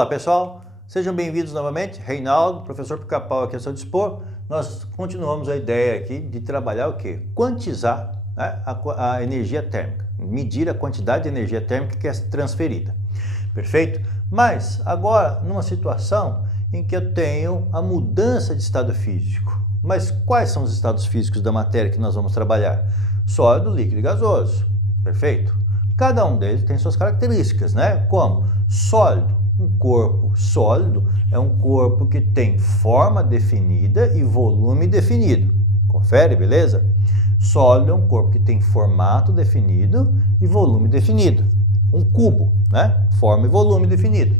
Olá pessoal, sejam bem-vindos novamente. Reinaldo, professor Pica-Pau aqui a seu dispor. Nós continuamos a ideia aqui de trabalhar o quê? Quantizar, né, a energia térmica, medir a quantidade de energia térmica que é transferida. Perfeito? Mas agora numa situação em que eu tenho a mudança de estado físico. Mas quais são os estados físicos da matéria que nós vamos trabalhar? Sólido, líquido e gasoso. Perfeito? Cada um deles tem suas características, né? Como sólido. Um corpo sólido é um corpo que tem forma definida e volume definido. Confere, beleza? Sólido é um corpo que tem formato definido e volume definido. Um cubo, né? Forma e volume definido.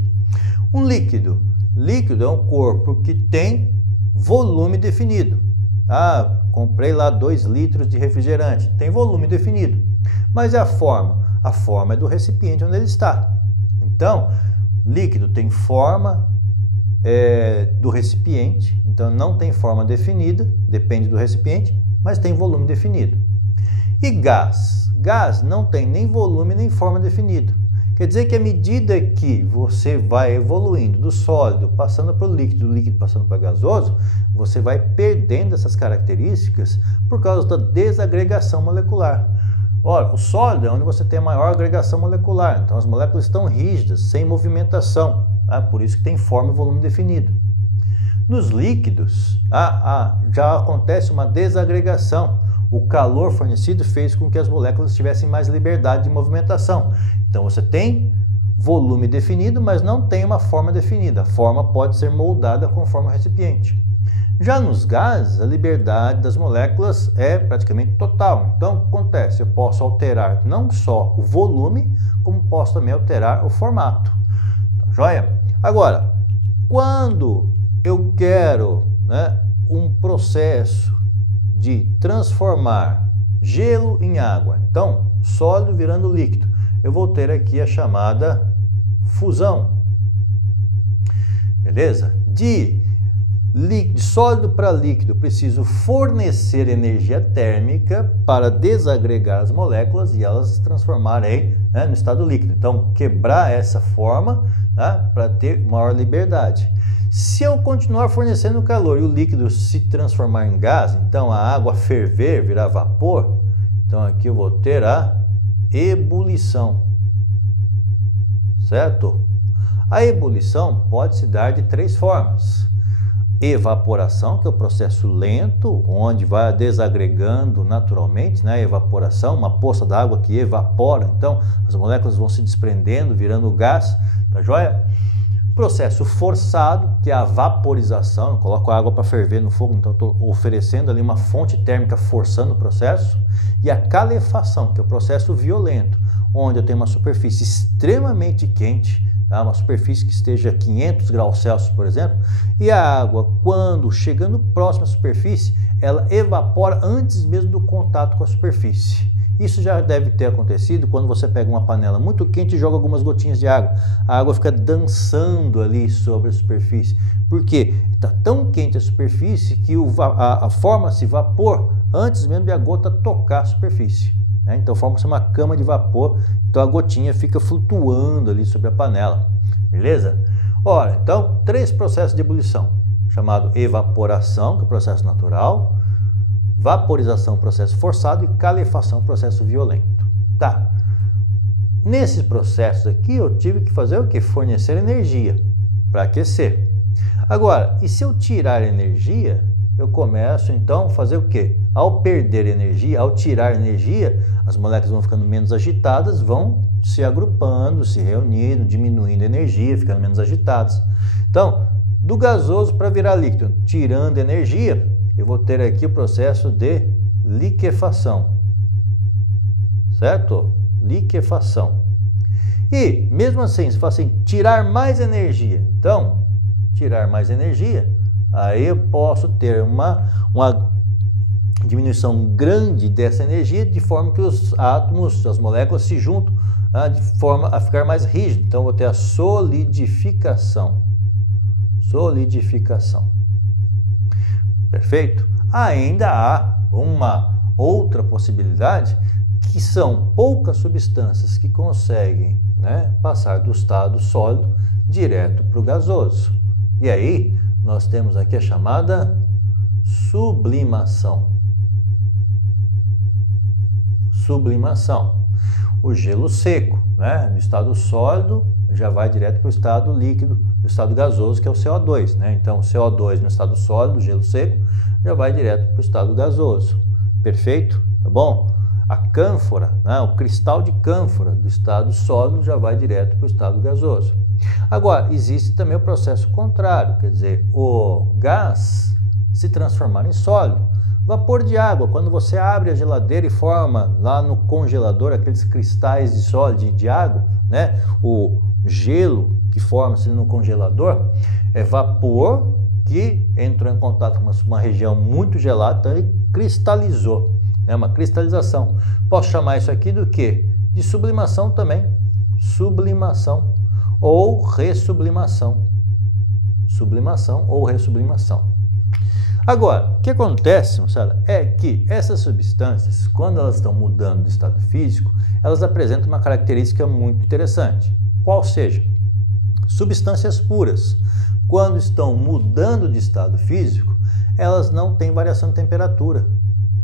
Um líquido. Líquido é um corpo que tem volume definido. Ah, comprei lá 2 litros de refrigerante. Tem volume definido. Mas é a forma? A forma é do recipiente onde ele está. Então, líquido tem forma do recipiente, então não tem forma definida, depende do recipiente, mas tem volume definido. E gás? Gás não tem nem volume nem forma definida. Quer dizer que à medida que você vai evoluindo do sólido, passando para o líquido, do líquido passando para o gasoso, você vai perdendo essas características por causa da desagregação molecular. Ora, o sólido é onde você tem a maior agregação molecular, então as moléculas estão rígidas, sem movimentação, tá? Por isso que tem forma e volume definido. Nos líquidos, já acontece uma desagregação. O calor fornecido fez com que as moléculas tivessem mais liberdade de movimentação. Então você tem volume definido, mas não tem uma forma definida. A forma pode ser moldada conforme o recipiente. Já nos gases, a liberdade das moléculas é praticamente total. Então, o que acontece? Eu posso alterar não só o volume, como posso também alterar o formato. Tá joia? Agora, quando eu quero, um processo de transformar gelo em água, então, sólido virando líquido, eu vou ter aqui a chamada fusão. Beleza? De sólido para líquido, preciso fornecer energia térmica para desagregar as moléculas e elas se transformarem no estado líquido. Então, quebrar essa forma para ter maior liberdade. Se eu continuar fornecendo calor e o líquido se transformar em gás, então a água ferver, virar vapor, então aqui eu vou ter a ebulição. Certo? A ebulição pode se dar de 3 formas. Evaporação, que é o processo lento, onde vai desagregando naturalmente, evaporação, uma poça d'água que evapora, então as moléculas vão se desprendendo, virando gás, tá joia? Processo forçado, que é a vaporização, eu coloco a água para ferver no fogo, então estou oferecendo ali uma fonte térmica forçando o processo. E a calefação, que é o processo violento, onde eu tenho uma superfície extremamente quente, uma superfície que esteja a 500 graus Celsius, por exemplo, e a água, quando chegando próximo à superfície, ela evapora antes mesmo do contato com a superfície. Isso já deve ter acontecido quando você pega uma panela muito quente e joga algumas gotinhas de água. A água fica dançando ali sobre a superfície. Por quê? Está tão quente a superfície que forma-se vapor antes mesmo de a gota tocar a superfície. Então forma-se uma cama de vapor, então a gotinha fica flutuando ali sobre a panela, beleza? Ora, então 3 processos de ebulição, chamado evaporação, que é o processo natural, vaporização, processo forçado, e calefação, processo violento. Tá. Nesses processos aqui eu tive que fazer o quê? Fornecer energia para aquecer. Agora, e se eu tirar energia, eu começo então a fazer o quê? Ao perder energia, ao tirar energia, as moléculas vão ficando menos agitadas, vão se agrupando, se reunindo, diminuindo a energia, ficando menos agitadas. Então, do gasoso para virar líquido, tirando energia, eu vou ter aqui o processo de liquefação. Certo? Liquefação. E, mesmo assim, se for assim, tirar mais energia, então, tirar mais energia, aí eu posso ter uma diminuição grande dessa energia, de forma que os átomos, as moléculas se juntam de forma a ficar mais rígido. Então, eu vou ter a solidificação. Solidificação. Perfeito? Ainda há uma outra possibilidade, que são poucas substâncias que conseguem, né, passar do estado sólido direto para o gasoso. E aí nós temos aqui a chamada sublimação. Sublimação. O gelo seco, né, do estado sólido já vai direto para o estado líquido, do estado gasoso, que é o CO2, né? Então o CO2 no estado sólido, gelo seco, já vai direto para o estado gasoso. Perfeito? Tá bom? A cânfora, né, o cristal de cânfora do estado sólido já vai direto para o estado gasoso. Agora, existe também o processo contrário, quer dizer, o gás se transformar em sólido. Vapor de água, quando você abre a geladeira e forma lá no congelador aqueles cristais de sólido de água, né, o gelo que forma-se no congelador, é vapor que entrou em contato com uma região muito gelada, então ele cristalizou. É uma cristalização. Posso chamar isso aqui do quê? De sublimação também. Sublimação ou ressublimação. Sublimação ou ressublimação. Agora, o que acontece, moçada, é que essas substâncias, quando elas estão mudando de estado físico, elas apresentam uma característica muito interessante. Qual seja? Substâncias puras, quando estão mudando de estado físico, elas não têm variação de temperatura.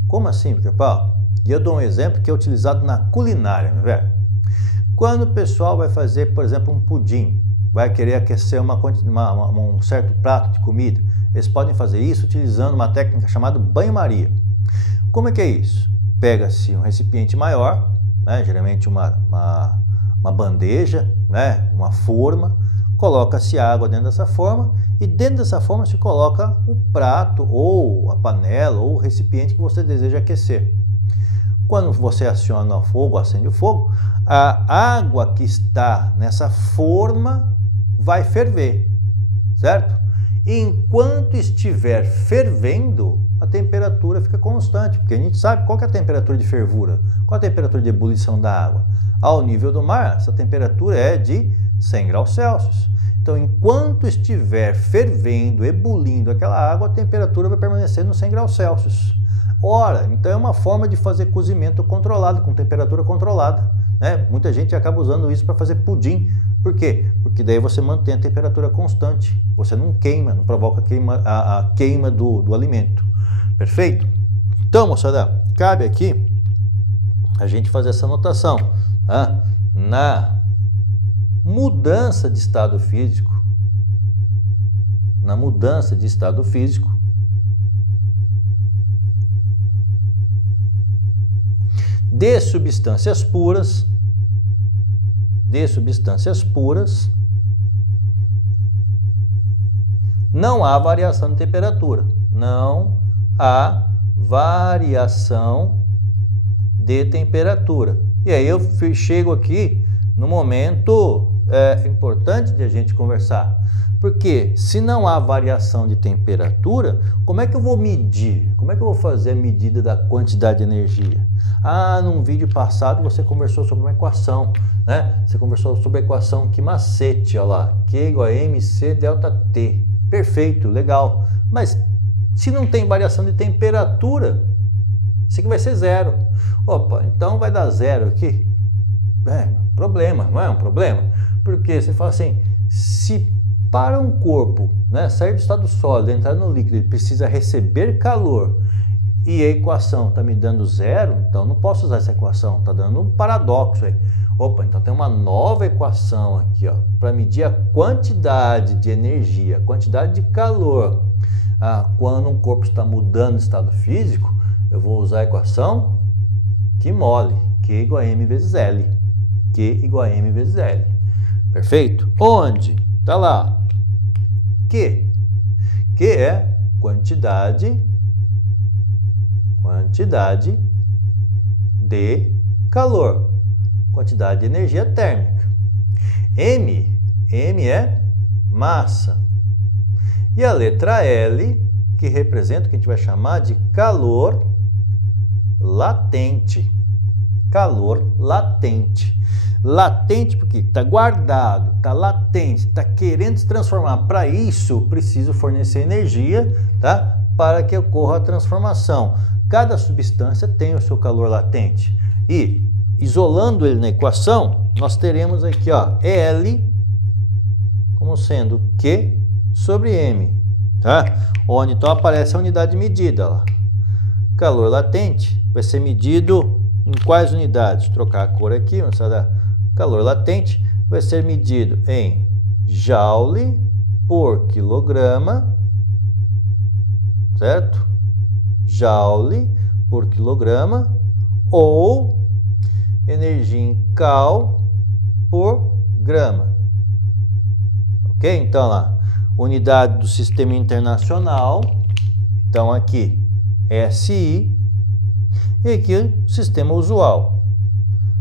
Como assim, Pica-Pau? E eu dou um exemplo que é utilizado na culinária, meu velho. Quando o pessoal vai fazer, por exemplo, um pudim, vai querer aquecer um certo prato de comida, eles podem fazer isso utilizando uma técnica chamada banho-maria. Como é que é isso? Pega-se um recipiente maior, né, geralmente uma bandeja, né, uma forma, coloca-se água dentro dessa forma e dentro dessa forma se coloca o prato ou a panela ou o recipiente que você deseja aquecer. Quando você aciona o fogo, acende o fogo, a água que está nessa forma vai ferver, certo? E enquanto estiver fervendo, a temperatura fica constante, porque a gente sabe qual que é a temperatura de fervura, qual a temperatura de ebulição da água. Ao nível do mar, essa temperatura é de 100 graus Celsius. Então, enquanto estiver fervendo, ebulindo aquela água, a temperatura vai permanecer nos 100 graus Celsius. Ora, então é uma forma de fazer cozimento controlado, com temperatura controlada, né? Muita gente acaba usando isso para fazer pudim. Por quê? Porque daí você mantém a temperatura constante, você não queima, não provoca a queima do alimento. Perfeito? Então, moçada, cabe aqui a gente fazer essa anotação. Tá? Na mudança de estado físico, de substâncias puras, não há variação de temperatura. Não há variação de temperatura. E aí eu chego aqui no momento importante de a gente conversar. Porque se não há variação de temperatura, como é que eu vou medir? Como é que eu vou fazer a medida da quantidade de energia? Num vídeo passado você conversou sobre uma equação, né? Você conversou sobre a equação que macete, olha lá, Q igual a MC delta T. Perfeito, legal. Mas se não tem variação de temperatura, isso aqui vai ser zero. Opa, então vai dar zero aqui? Problema, não é um problema? Porque você fala assim, se para um corpo, né, sair do estado sólido, entrar no líquido, ele precisa receber calor e a equação está me dando zero, então não posso usar essa equação, está dando um paradoxo aí. Opa, então tem uma nova equação aqui, para medir a quantidade de energia, a quantidade de calor. Quando um corpo está mudando de estado físico, eu vou usar a equação que mole, Q igual a M vezes L. Q igual a M vezes L. Perfeito? Onde? Está lá. Q. Q é quantidade de calor. Quantidade de energia térmica. M é massa. E a letra L, que representa o que a gente vai chamar de calor latente. Calor latente. Latente porque está guardado, está latente, está querendo se transformar. Para isso, preciso fornecer energia, tá? Para que ocorra a transformação. Cada substância tem o seu calor latente. E, isolando ele na equação, nós teremos aqui, ó, L como sendo Q sobre M, tá? Onde então aparece a unidade de medida, lá. Calor latente vai ser medido em quais unidades? Vou trocar a cor aqui, vamos dar calor latente vai ser medido em joule por quilograma, certo? Joule por quilograma ou energia em cal por grama. Ok? Então lá, unidade do sistema internacional, então aqui SI, e aqui o sistema usual.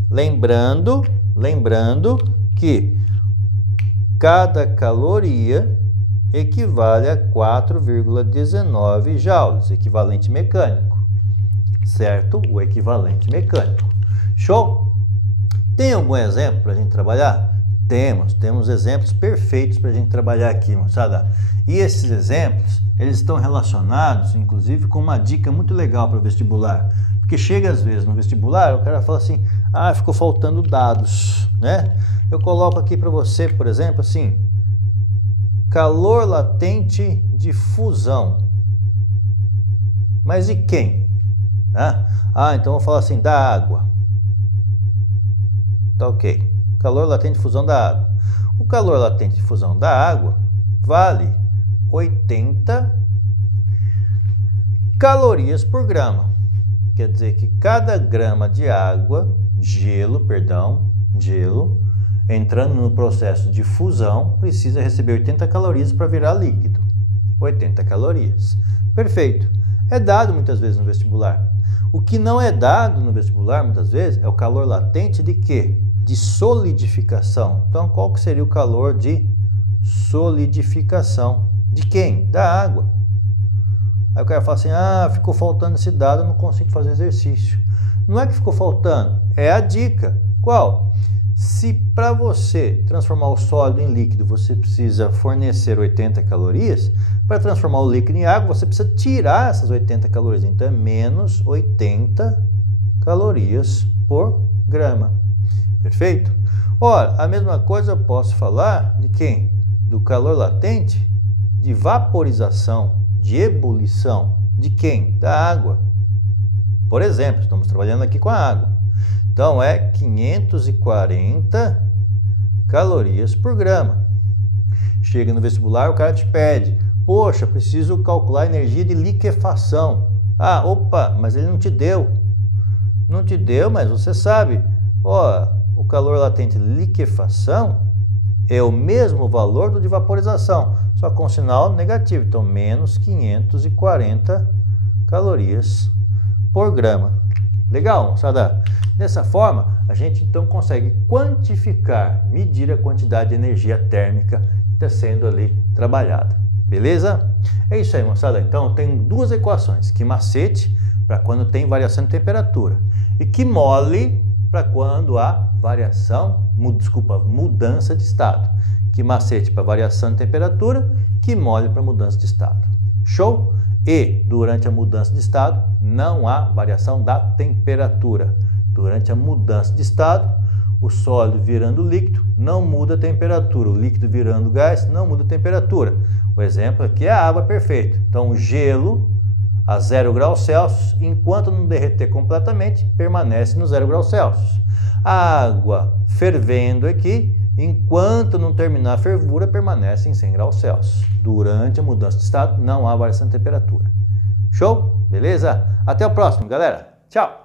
Lembrando que cada caloria equivale a 4,19 joules, equivalente mecânico, certo? O equivalente mecânico. Show? Tem algum exemplo para a gente trabalhar? Temos exemplos perfeitos para a gente trabalhar aqui, moçada. E esses exemplos, eles estão relacionados, inclusive, com uma dica muito legal para o vestibular. Porque chega às vezes no vestibular, o cara fala assim, ah, ficou faltando dados, né? Eu coloco aqui para você, por exemplo, assim, calor latente de fusão. Mas de quem? Ah, então eu vou falar assim, da água. Tá ok. Calor latente de fusão da água. O calor latente de fusão da água vale 80 calorias por grama. Quer dizer que cada grama de água, gelo, entrando no processo de fusão, precisa receber 80 calorias para virar líquido. 80 calorias. Perfeito. É dado muitas vezes no vestibular. O que não é dado no vestibular, muitas vezes, é o calor latente de quê? De solidificação. Então, qual que seria o calor de solidificação? De quem? Da água. Aí o cara fala assim, ah, ficou faltando esse dado, eu não consigo fazer exercício. Não é que ficou faltando, é a dica. Qual? Se para você transformar o sólido em líquido, você precisa fornecer 80 calorias, para transformar o líquido em água, você precisa tirar essas 80 calorias. Então, é menos 80 calorias por grama. Perfeito? Ora, a mesma coisa eu posso falar de quem? Do calor latente de vaporização, de ebulição. De quem? Da água. Por exemplo, estamos trabalhando aqui com a água. Então, é 540 calorias por grama. Chega no vestibular, o cara te pede, poxa, preciso calcular a energia de liquefação. Ah, opa, mas ele não te deu. Não te deu, mas você sabe. Ó, o calor latente de liquefação é o mesmo valor do de vaporização, só com sinal negativo. Então, menos 540 calorias por grama. Legal, moçada? Dessa forma, a gente então consegue quantificar, medir a quantidade de energia térmica que está sendo ali trabalhada. Beleza? É isso aí, moçada. Então, tem duas equações. Que macete para quando tem variação de temperatura e que mole para quando há mudança de estado. Que macete para variação de temperatura, que mole para mudança de estado. Show? E durante a mudança de estado não há variação da temperatura. Durante a mudança de estado, o sólido virando líquido não muda a temperatura. O líquido virando gás não muda a temperatura. O exemplo aqui é a água, perfeito. Então, o gelo a 0 graus Celsius, enquanto não derreter completamente, permanece no 0 graus Celsius. A água fervendo aqui, enquanto não terminar a fervura, permanece em 100 graus Celsius. Durante a mudança de estado, não há variação de temperatura. Show? Beleza? Até o próximo, galera. Tchau!